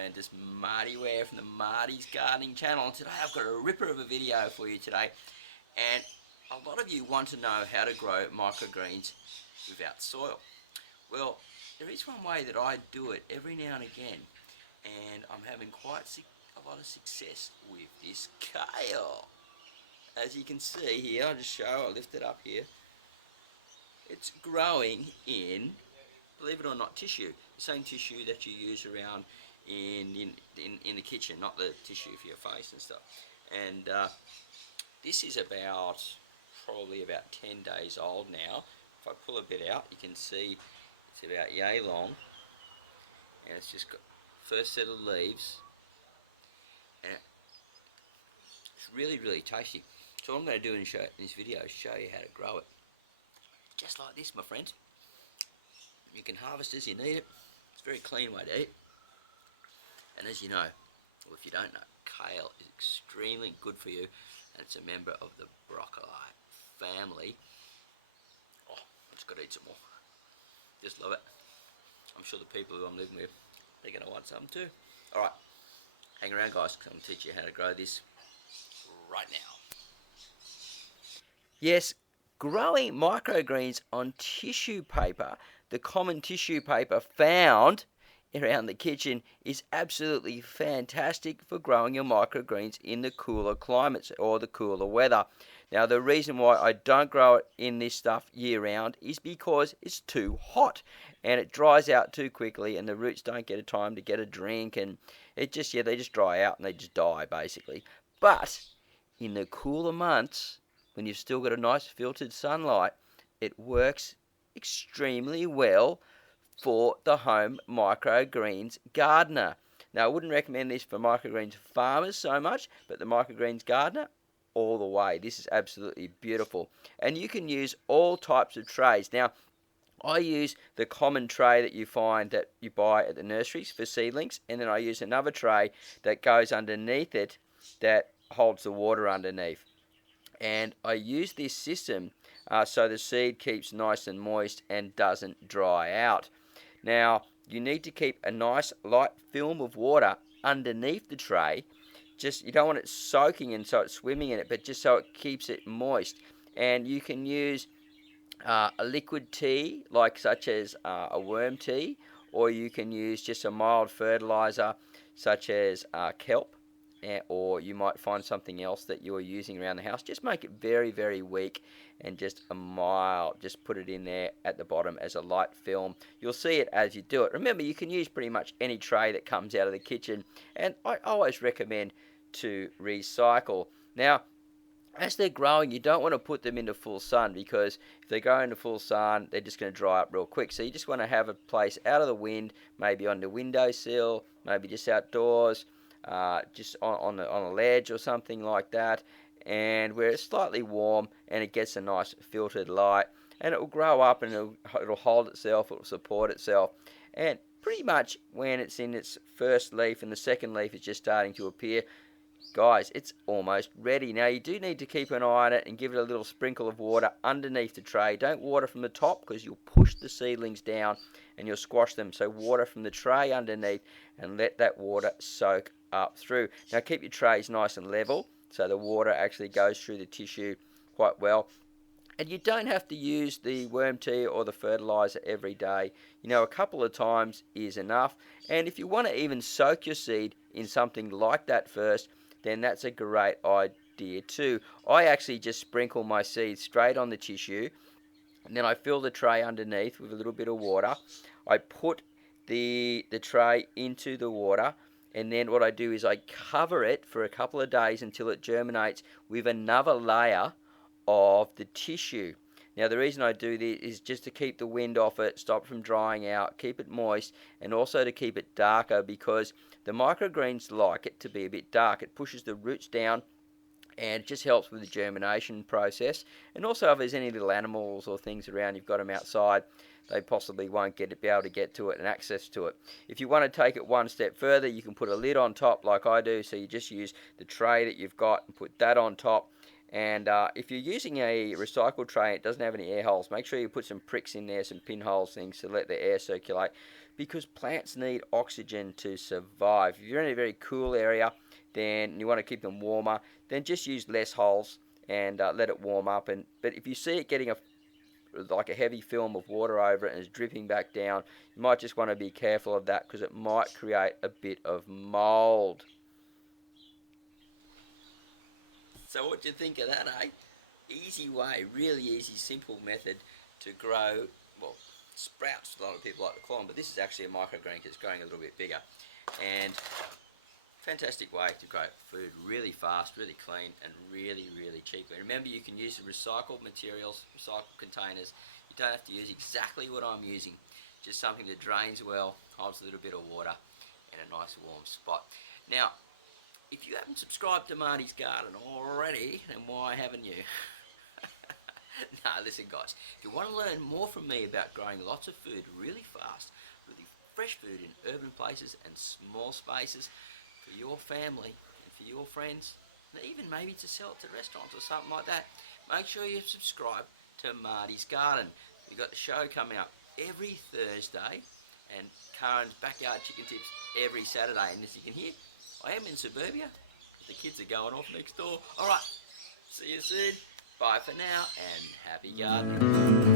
friend, it's Marty Ware from the Martys Gardening Channel, and today I've got a ripper of a video for you today. And a lot of you want to know how to grow microgreens without soil. Well, there is one way that I do it every now and again, and I'm having quite a lot of success with this kale. As you can see here, I'll just show, I'll lift it up here. It's growing in, believe it or not, tissue. The same tissue that you use around in the kitchen, not the tissue for your face and stuff. And this is probably about 10 days old now. If I pull a bit out, you can see it's about yay long. And it's just got first set of leaves. And it's really, really tasty. So what I'm going to do in this video is show you how to grow it. Just like this, my friend. You can harvest as you need it. It's a very clean way to eat. And as you know, or if you don't know, kale is extremely good for you, and it's a member of the broccoli family. Oh, I've just got to eat some more. Just love it. I'm sure the people who I'm living with, they're going to want some too. Alright, hang around guys, because I'm going to teach you how to grow this right now. Yes, growing microgreens on tissue paper, the common tissue paper found around the kitchen, is absolutely fantastic for growing your microgreens in the cooler climates or the cooler weather. Now, the reason why I don't grow it in this stuff year round is because it's too hot and it dries out too quickly, and the roots don't get a time to get a drink, and it just, they just dry out and they just die basically. But in the cooler months, when you've still got a nice filtered sunlight, it works extremely well for the home microgreens gardener. Now, I wouldn't recommend this for microgreens farmers so much, but the microgreens gardener, all the way. This is absolutely beautiful. And you can use all types of trays. Now, I use the common tray that you find that you buy at the nurseries for seedlings, and then I use another tray that goes underneath it that holds the water underneath. And I use this system so the seed keeps nice and moist and doesn't dry out. Now, you need to keep a nice light film of water underneath the tray. Just, you don't want it soaking and so it's swimming in it, but just so it keeps it moist. And you can use a liquid tea, such as a worm tea, or you can use just a mild fertilizer such as kelp. Or you might find something else that you're using around the house. Just make it very, very weak and just a mild, just put it in there at the bottom as a light film. You'll see it as you do it. Remember, you can use pretty much any tray that comes out of the kitchen, and I always recommend to recycle. Now, as they're growing, you don't want to put them into full sun, because if they go into full sun, they're just going to dry up real quick. So you just want to have a place out of the wind, maybe on the windowsill, maybe just outdoors, just on a ledge or something like that, and where it's slightly warm and it gets a nice filtered light, and it will grow up and it'll hold itself, it will support itself, and pretty much when it's in its first leaf and the second leaf is just starting to appear, guys, it's almost ready. Now, you do need to keep an eye on it and give it a little sprinkle of water underneath the tray. Don't water from the top, because you'll push the seedlings down and you'll squash them. So water from the tray underneath and let that water soak up through. Now, keep your trays nice and level so the water actually goes through the tissue quite well. And you don't have to use the worm tea or the fertilizer every day. A couple of times is enough. And if you want to even soak your seed in something like that first, then that's a great idea too. I actually just sprinkle my seeds straight on the tissue, and then I fill the tray underneath with a little bit of water. I put the tray into the water, and then what I do is I cover it for a couple of days until it germinates with another layer of the tissue. Now, the reason I do this is just to keep the wind off it, stop it from drying out, keep it moist, and also to keep it darker, because the microgreens like it to be a bit dark. It pushes the roots down and it just helps with the germination process. And also, if there's any little animals or things around, you've got them outside, they possibly won't be able to get to it and access to it. If you want to take it one step further, you can put a lid on top like I do. So you just use the tray that you've got and put that on top, And if you're using a recycled tray, it doesn't have any air holes, make sure you put some pricks in there, some pinholes, things to let the air circulate, because plants need oxygen to survive. If you're in a very cool area, then you want to keep them warmer, then just use less holes and let it warm up. But if you see it getting like a heavy film of water over it and it's dripping back down, you might just want to be careful of that because it might create a bit of mold. So what do you think of that, eh? Easy way, really easy, simple method to grow, well, sprouts, a lot of people like to call them, but this is actually a microgreen that's growing a little bit bigger. And fantastic way to grow food really fast, really clean, and really, really cheap. And remember, you can use recycled materials, recycled containers. You don't have to use exactly what I'm using. Just something that drains well, holds a little bit of water, and a nice warm spot. Now, if you haven't subscribed to Marty's Garden already, then why haven't you? No, listen guys, if you want to learn more from me about growing lots of food really fast, really fresh food in urban places and small spaces for your family and for your friends, and even maybe to sell it to restaurants or something like that, make sure you subscribe to Marty's Garden. We've got the show coming up every Thursday, and Karen's Backyard Chicken Tips every Saturday. And as you can hear, I am in suburbia. The kids are going off next door. Alright, see you soon. Bye for now, and happy gardening.